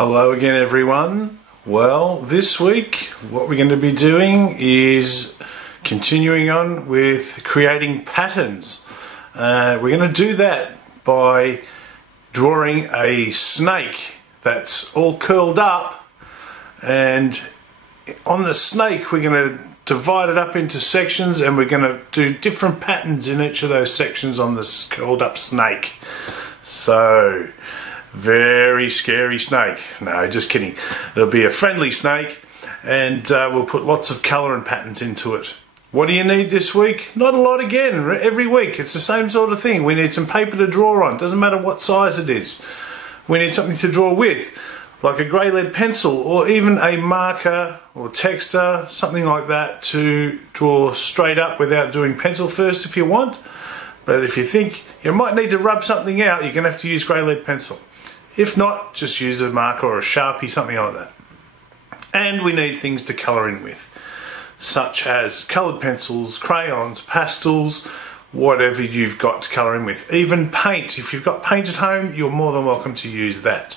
Hello again everyone. Well, this week what we're going to be doing is continuing on with creating patterns. We're going to do that by drawing a snake that's all curled up, and on the snake we're going to divide it up into sections, and we're going to do different patterns in each of those sections on this curled up snake. So, very scary snake. No, just kidding. It'll be a friendly snake, and we'll put lots of colour and patterns into it. What do you need this week? Not a lot again. Every week it's the same sort of thing. We need some paper to draw on. Doesn't matter what size it is. We need something to draw with, like a grey lead pencil or even a marker or texter, something like that, to draw straight up without doing pencil first if you want. But if you think you might need to rub something out, you're going to have to use grey lead pencil. If not, just use a marker or a Sharpie, something like that. And we need things to colour in with, such as coloured pencils, crayons, pastels, whatever you've got to colour in with. Even paint. If you've got paint at home, you're more than welcome to use that.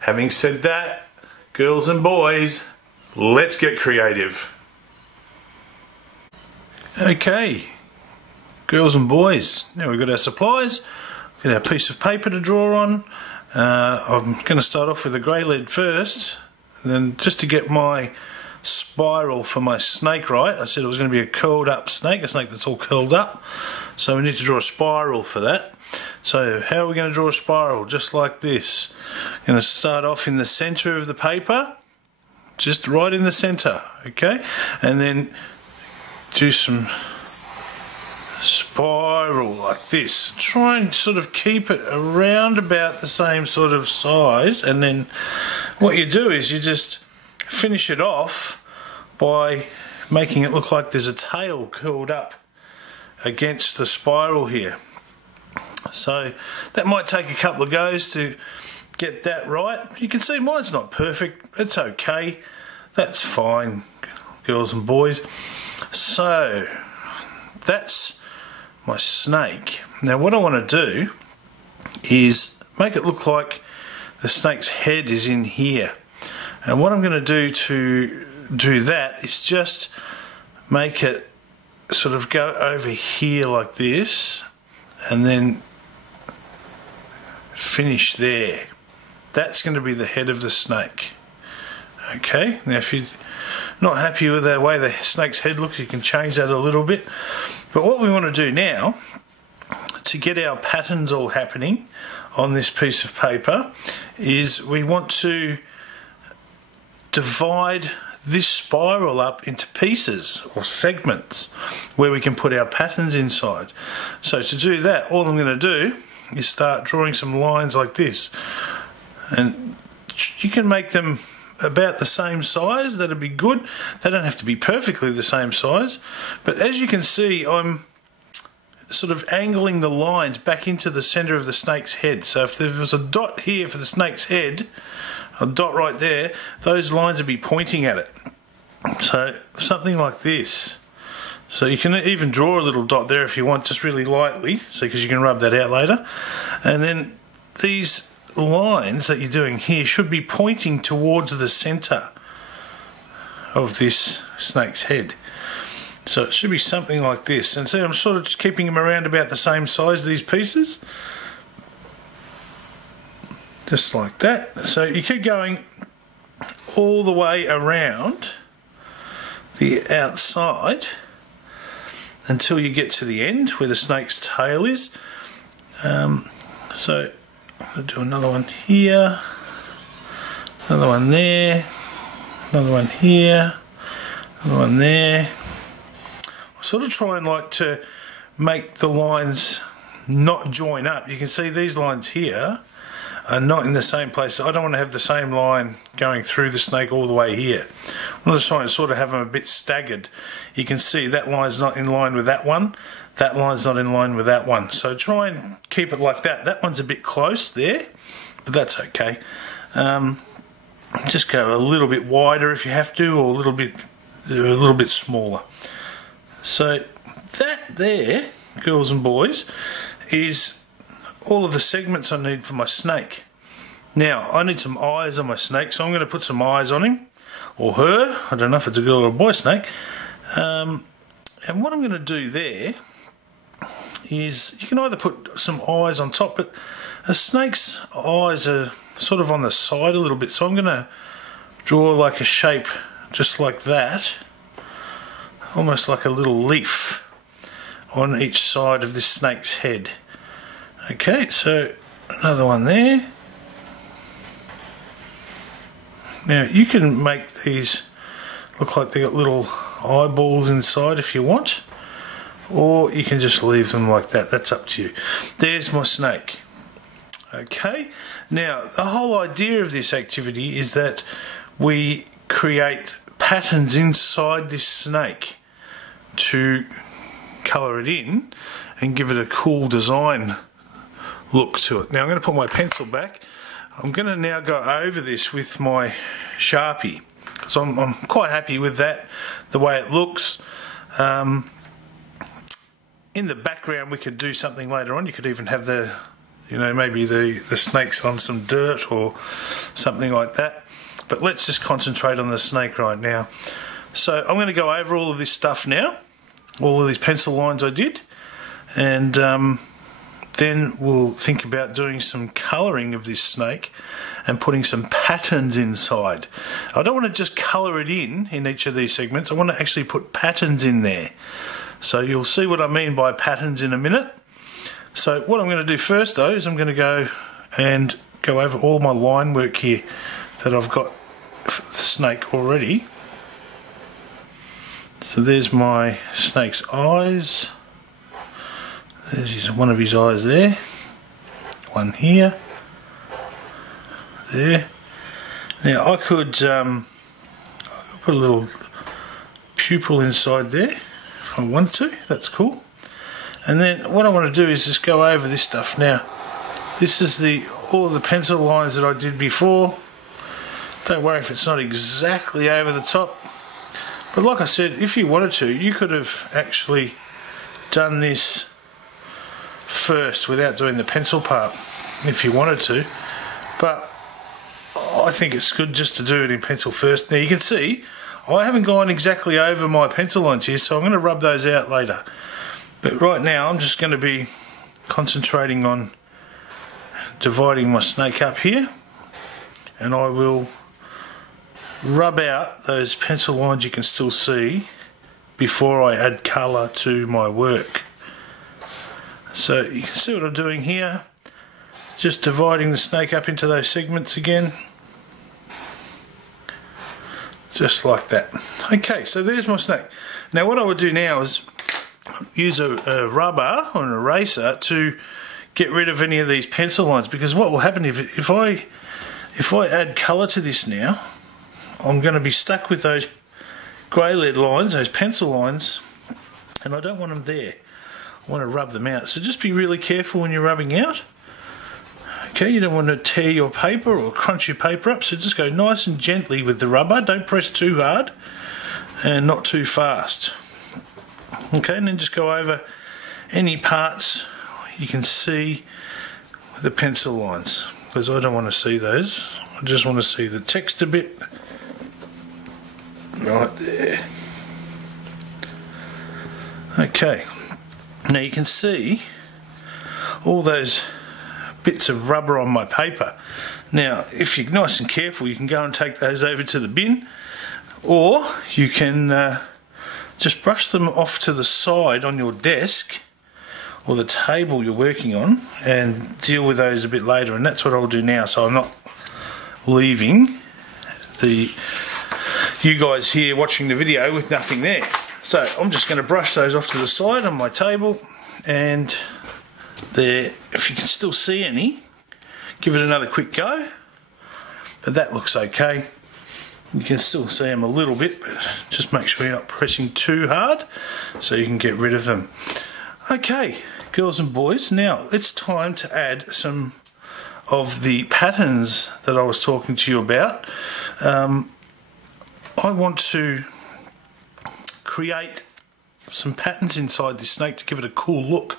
Having said that, girls and boys, let's get creative. Okay, girls and boys, now we've got our supplies, we've got our piece of paper to draw on. I'm going to start off with a grey lead first, and then just to get my spiral for my snake right. I said it was going to be a curled up snake, a snake that's all curled up, so we need to draw a spiral for that. So how are we going to draw a spiral? Just like this. I'm going to start off in the centre of the paper, just right in the centre, okay, and then do some spiral like this. Try and sort of keep it around about the same sort of size, and then what you do is you just finish it off by making it look like there's a tail curled up against the spiral here. So that might take a couple of goes to get that right. You can see mine's not perfect. It's okay. That's fine, girls and boys. So that's my snake. Now what I want to do is make it look like the snake's head is in here. And what I'm going to do that is just make it sort of go over here like this, and then finish there. That's going to be the head of the snake. Okay, now if you're not happy with the way the snake's head looks, you can change that a little bit. But what we want to do now, to get our patterns all happening on this piece of paper, is we want to divide this spiral up into pieces or segments where we can put our patterns inside. So to do that, all I'm going to do is start drawing some lines like this, and you can make them about the same size. That'd be good. They don't have to be perfectly the same size, but as you can see, I'm sort of angling the lines back into the center of the snake's head. So if there was a dot here for the snake's head, a dot right there, those lines would be pointing at it. So something like this. So you can even draw a little dot there if you want, just really lightly, so because you can rub that out later. And then these lines that you're doing here should be pointing towards the center of this snake's head. So it should be something like this. And see, I'm sort of just keeping them around about the same size, these pieces. Just like that. So you keep going all the way around the outside until you get to the end where the snake's tail is. So I'll do another one here, another one there, another one here, another one there. I sort of try and like to make the lines not join up. You can see these lines here are not in the same place. I don't want to have the same line going through the snake all the way here. I'm just trying to sort of have them a bit staggered. You can see that line's not in line with that one. That line's not in line with that one. So try and keep it like that. That one's a bit close there, but that's okay. Just go a little bit wider if you have to, or a little bit smaller. So that there, girls and boys, is all of the segments I need for my snake. Now I need some eyes on my snake, so I'm going to put some eyes on him, or her. I don't know if it's a girl or a boy snake. And what I'm going to do there is, you can either put some eyes on top, but a snake's eyes are sort of on the side a little bit, so I'm going to draw like a shape just like that, almost like a little leaf on each side of this snake's head. Okay, so another one there. Now you can make these look like they got little eyeballs inside if you want, or you can just leave them like that. That's up to you. There's my snake. Okay, now the whole idea of this activity is that we create patterns inside this snake to colour it in and give it a cool design look to it. Now I'm going to put my pencil back. I'm going to now go over this with my Sharpie. So I'm quite happy with that, the way it looks. In the background we could do something later on. You could even have the, you know, maybe the snakes on some dirt or something like that. But let's just concentrate on the snake right now. So I'm going to go over all of this stuff now, all of these pencil lines I did, and then we'll think about doing some colouring of this snake and putting some patterns inside. I don't want to just colour it in each of these segments. I want to actually put patterns in there. So you'll see what I mean by patterns in a minute. So what I'm going to do first though is I'm going to go over all my line work here that I've got for the snake already. So there's my snake's eyes. There's one of his eyes there, one here, there. Now I could put a little pupil inside there if I want to, that's cool. And then what I want to do is just go over this stuff. Now this is all of the pencil lines that I did before. Don't worry if it's not exactly over the top, but like I said, if you wanted to, you could have actually done this first without doing the pencil part if you wanted to, but I think it's good just to do it in pencil first. Now you can see I haven't gone exactly over my pencil lines here, so I'm going to rub those out later, but right now I'm just going to be concentrating on dividing my snake up here, and I will rub out those pencil lines you can still see before I add colour to my work. So you can see what I'm doing here, just dividing the snake up into those segments again, just like that. Okay, so there's my snake. Now what I would do now is use a rubber or an eraser to get rid of any of these pencil lines, because what will happen if I add colour to this now, I'm going to be stuck with those grey lead lines, those pencil lines, and I don't want them there. I want to rub them out. So just be really careful when you're rubbing out. Okay, you don't want to tear your paper or crunch your paper up, so just go nice and gently with the rubber. Don't press too hard and not too fast. Okay, and then just go over any parts you can see with the pencil lines, because I don't want to see those. I just want to see the text a bit. Right there. Okay. Now you can see all those bits of rubber on my paper. Now if you're nice and careful, you can go and take those over to the bin, or you can just brush them off to the side on your desk or the table you're working on and deal with those a bit later, and that's what I'll do now, so I'm not leaving you guys here watching the video with nothing there. So I'm just going to brush those off to the side on my table, and there, if you can still see any, give it another quick go, but that looks okay. You can still see them a little bit, but just make sure you're not pressing too hard so you can get rid of them. Okay, girls and boys, now it's time to add some of the patterns that I was talking to you about. I want to create some patterns inside this snake to give it a cool look.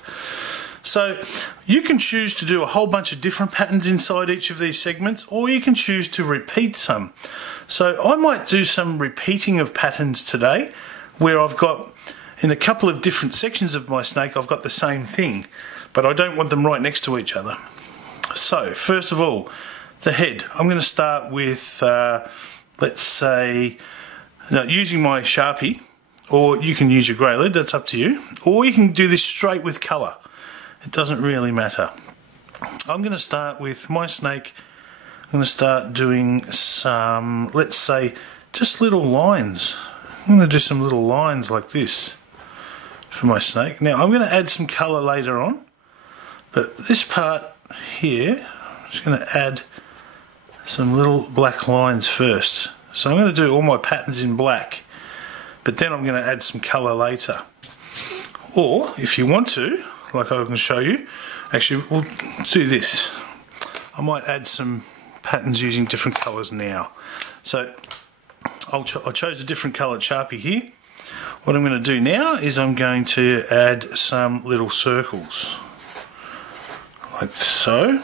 So you can choose to do a whole bunch of different patterns inside each of these segments, or you can choose to repeat some. So I might do some repeating of patterns today, where I've got, in a couple of different sections of my snake, I've got the same thing, but I don't want them right next to each other. So first of all, the head. I'm going to start with, let's say, using my Sharpie, or you can use your grey lead, that's up to you, or you can do this straight with colour. It doesn't really matter. I'm going to start with my snake. I'm going to start doing some, let's say, just little lines. I'm going to do some little lines like this for my snake. Now I'm going to add some colour later on, but this part here, I'm just going to add some little black lines first. So I'm going to do all my patterns in black, but then I'm going to add some colour later. Or if you want to, like I can show you, actually we'll do this. I might add some patterns using different colours now. So I chose a different coloured Sharpie here. What I'm going to do now is I'm going to add some little circles, like so.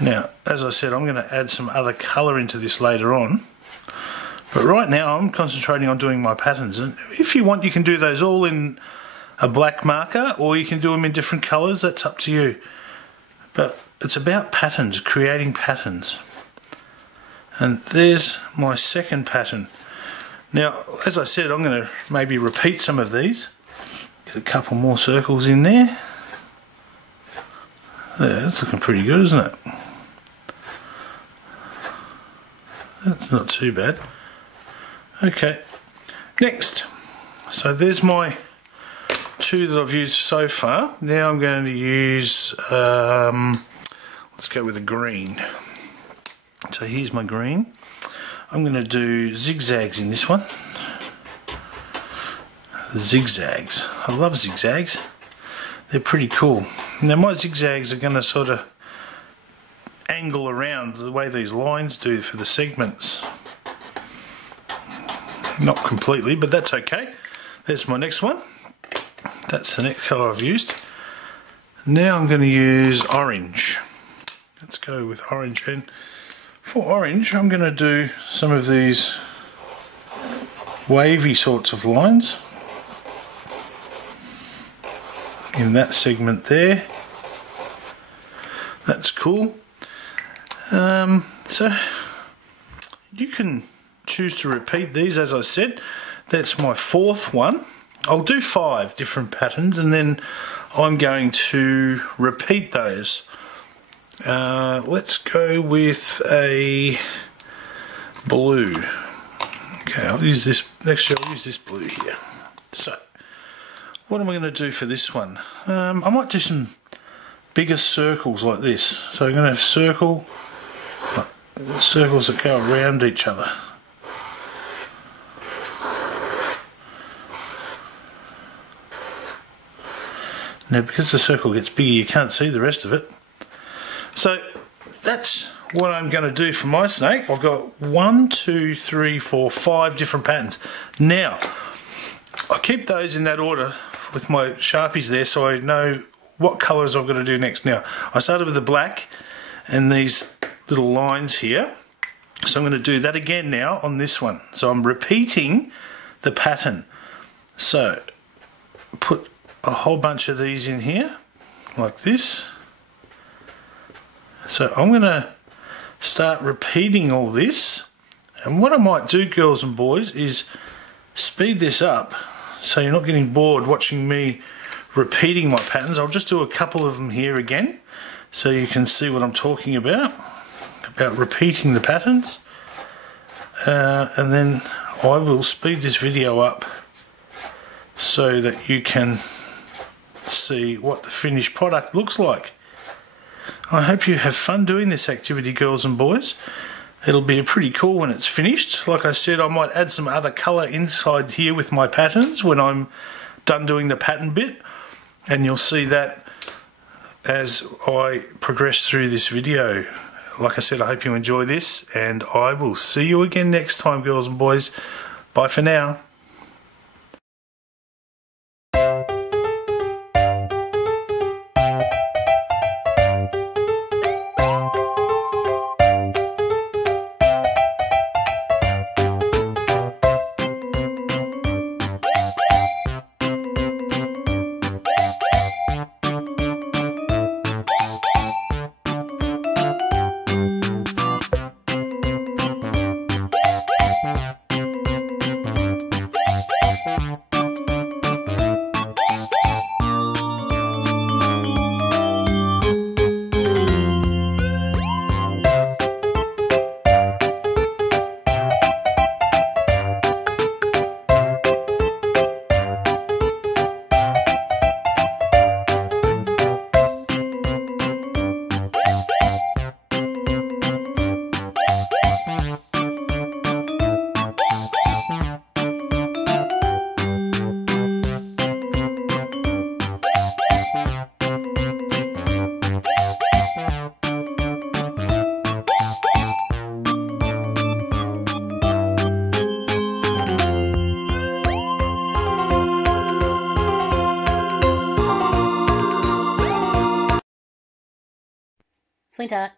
Now, as I said, I'm going to add some other colour into this later on, but right now I'm concentrating on doing my patterns, and if you want you can do those all in a black marker, or you can do them in different colours, that's up to you. But it's about patterns, creating patterns. And there's my second pattern. Now, as I said, I'm going to maybe repeat some of these. Get a couple more circles in there. There, that's looking pretty good, isn't it? That's not too bad. Okay, next. So there's my two that I've used so far. Now I'm going to use, let's go with a green. So here's my green. I'm going to do zigzags in this one. Zigzags. I love zigzags. They're pretty cool. Now my zigzags are going to sort of angle around the way these lines do for the segments. Not completely, but that's okay. There's my next one. That's the next colour I've used. Now I'm going to use orange. Let's go with orange, and for orange I'm going to do some of these wavy sorts of lines in that segment there. That's cool. So you can choose to repeat these, as I said. That's my fourth one. I'll do 5 different patterns and then I'm going to repeat those. Let's go with a blue. Okay, I'll use this, actually I'll use this blue here. So, what am I going to do for this one? I might do some bigger circles like this. So I'm going to have circles that go around each other. Now because the circle gets bigger you can't see the rest of it. So that's what I'm going to do for my snake. I've got 1, 2, 3, 4, 5 different patterns. Now I keep those in that order with my Sharpies there so I know what colours I've got to do next. Now I started with the black and these little lines here, so I'm going to do that again now on this one. So I'm repeating the pattern. So put a whole bunch of these in here like this. So I'm going to start repeating all this, and what I might do, girls and boys, is speed this up so you're not getting bored watching me repeating my patterns. I'll just do a couple of them here again so you can see what I'm talking about repeating the patterns, and then I will speed this video up so that you can see what the finished product looks like. I hope you have fun doing this activity, girls and boys. It'll be pretty cool when it's finished. Like I said, I might add some other colour inside here with my patterns when I'm done doing the pattern bit, and you'll see that as I progress through this video. Like I said, I hope you enjoy this, and I will see you again next time, girls and boys. Bye for now. Flinter.